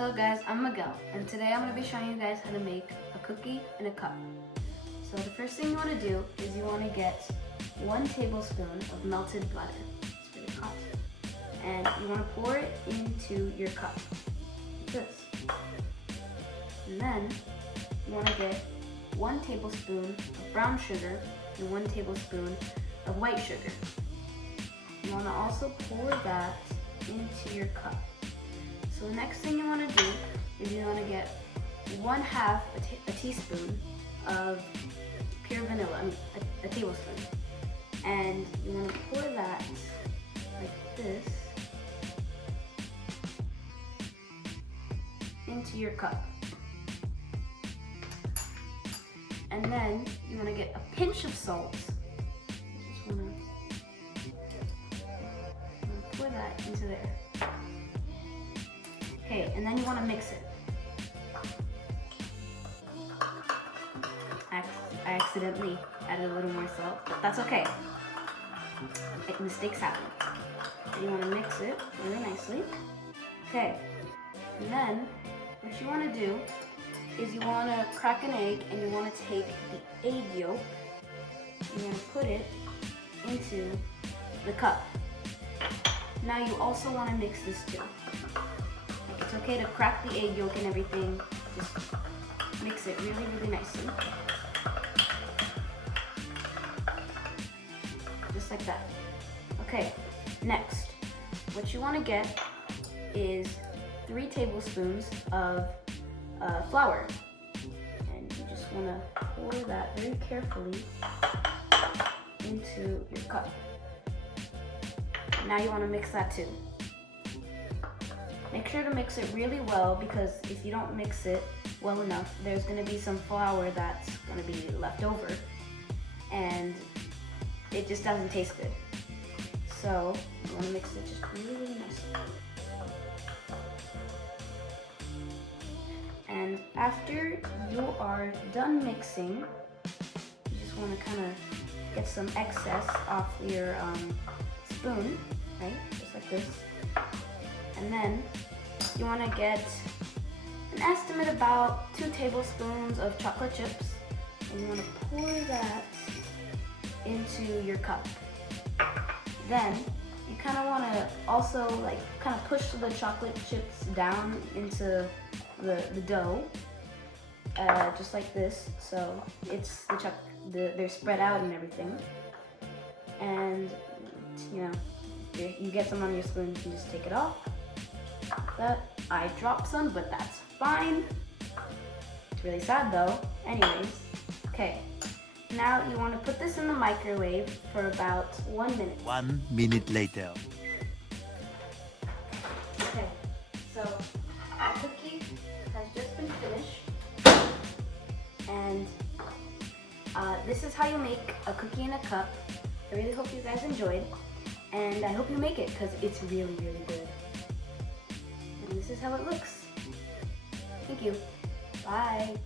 Hello guys, I'm Miguel, and today I'm going to be showing you guys how to make a cookie in a cup. So the first thing you want to do is you want to get 1 tablespoon of melted butter. It's really hot. And you want to pour it into your cup, like this. And then you want to get 1 tablespoon of brown sugar and 1 tablespoon of white sugar. You want to also pour that into your cup. So the next thing you want to do is you want to get 1/2 a teaspoon of pure vanilla, a tablespoon. And you want to pour that like this into your cup. And then you want to get a pinch of salt. Just want to pour that into there. Okay, and then you want to mix it. I accidentally added a little more salt, but that's okay. Mistakes happen. And you want to mix it really nicely. Okay, and then what you want to do is you want to crack an egg and you want to take the egg yolk, you want to put it into the cup. Now you also want to mix this too. It's okay to crack the egg yolk and everything, just mix it really, really nicely. Just like that. Okay, next, what you want to get is 3 tablespoons of flour. And you just want to pour that very carefully into your cup. Now you want to mix that too. Make sure to mix it really well, because if you don't mix it well enough, there's going to be some flour that's going to be left over and it just doesn't taste good. So you want to mix it just really, really nicely. And after you are done mixing, you just want to kind of get some excess off your spoon, right? Just like this. And then you want to get an estimate about 2 tablespoons of chocolate chips, and you want to pour that into your cup. Then you kind of want to also kind of push the chocolate chips down into the dough, just like this, so it's they're spread out and everything. And you know, you get some on your spoon, you can just take it off. I dropped some, but that's fine. It's really sad though. Anyways, okay. Now you want to put this in the microwave for about 1 minute. 1 minute later. Okay, so our cookie has just been finished. And this is how you make a cookie in a cup. I really hope you guys enjoyed. And I hope you make it, because it's really, really good. And this is how it looks. Thank you. Bye.